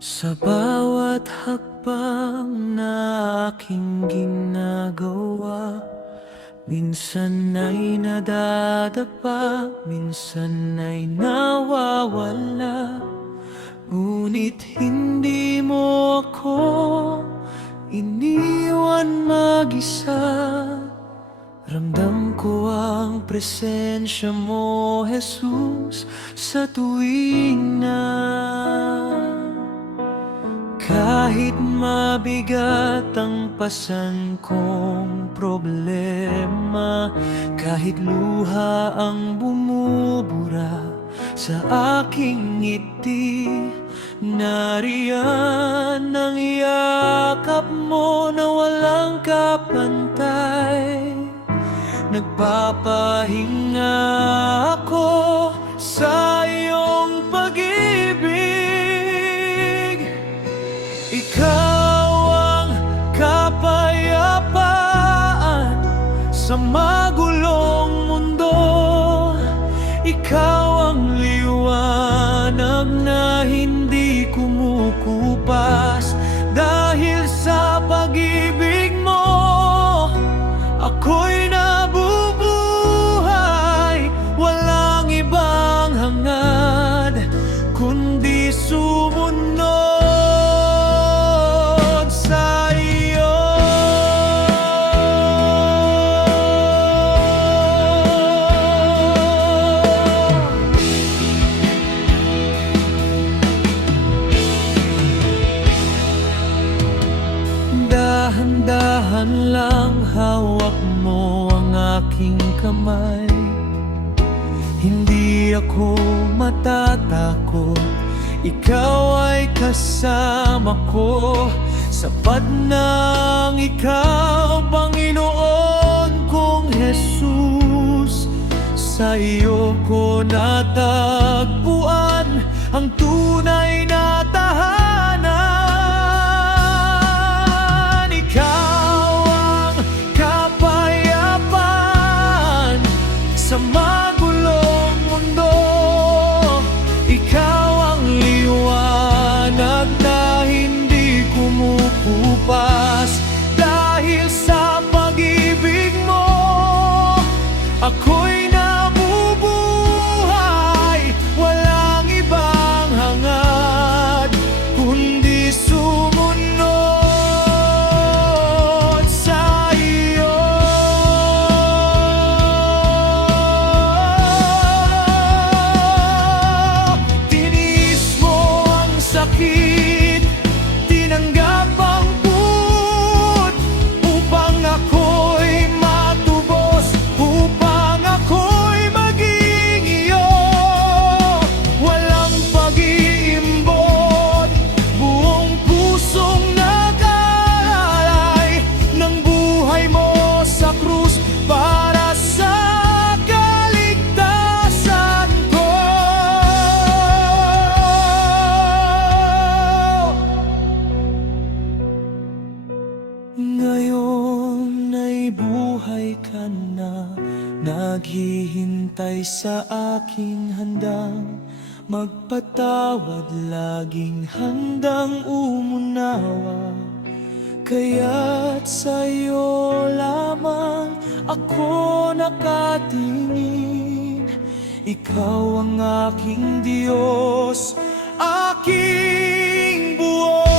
Sa bawat hakbang na aking ginagawa, minsan ay nadadapa, minsan ay nawawala. Ngunit hindi mo ako iniwan mag-isa. Ramdam ko ang presensya mo, Jesus, sa tuwing na kahit mabigat ang pasan kong problema, kahit luha ang bumubura sa aking ngiti, nariyan ang yakap mo na walang kapantay. Nagpapahinga ako sa iyong pag-ibig. Ikaw ang kapayapaan sa magulong mundo. Ikaw ang liwanag na hindi kumukupas. Dahil sa pag-ibig mo, ako'y nabubuhay. Walang ibang hangad kundi sumunod sa iyo. Dahan-dahan lang hawak mo ang aking kamay. Hindi ako matatakot, ikaw ay kasama ko. Sapat nang ikaw, Panginoon kong Jesus. Sa iyo ko natagpuan ang tunay na tahanan. Ikaw ang kapayapaan sa magulong mundo. Ikaw ang liwanag na hindi kumukupas. Dahil sa pag-ibig mo, ako'y nabubuhay. Walang ibang hangad kundi sumunod sa iyo. Tiniis mo ang sakit, tinanggap ang puot, upang ako'y matubos, upang ako'y maging iyo. Walang pag-iimbot, buong pusong nag-aalay ng buhay mo sa krus para sa kaligtasan ko. Ngayon ay buhay ka na, naghihintay sa aking handang magpatawad, laging handang umunawa. Kaya't sa'yo lamang ako nakatingin. Ikaw ang aking Diyos, aking buhay.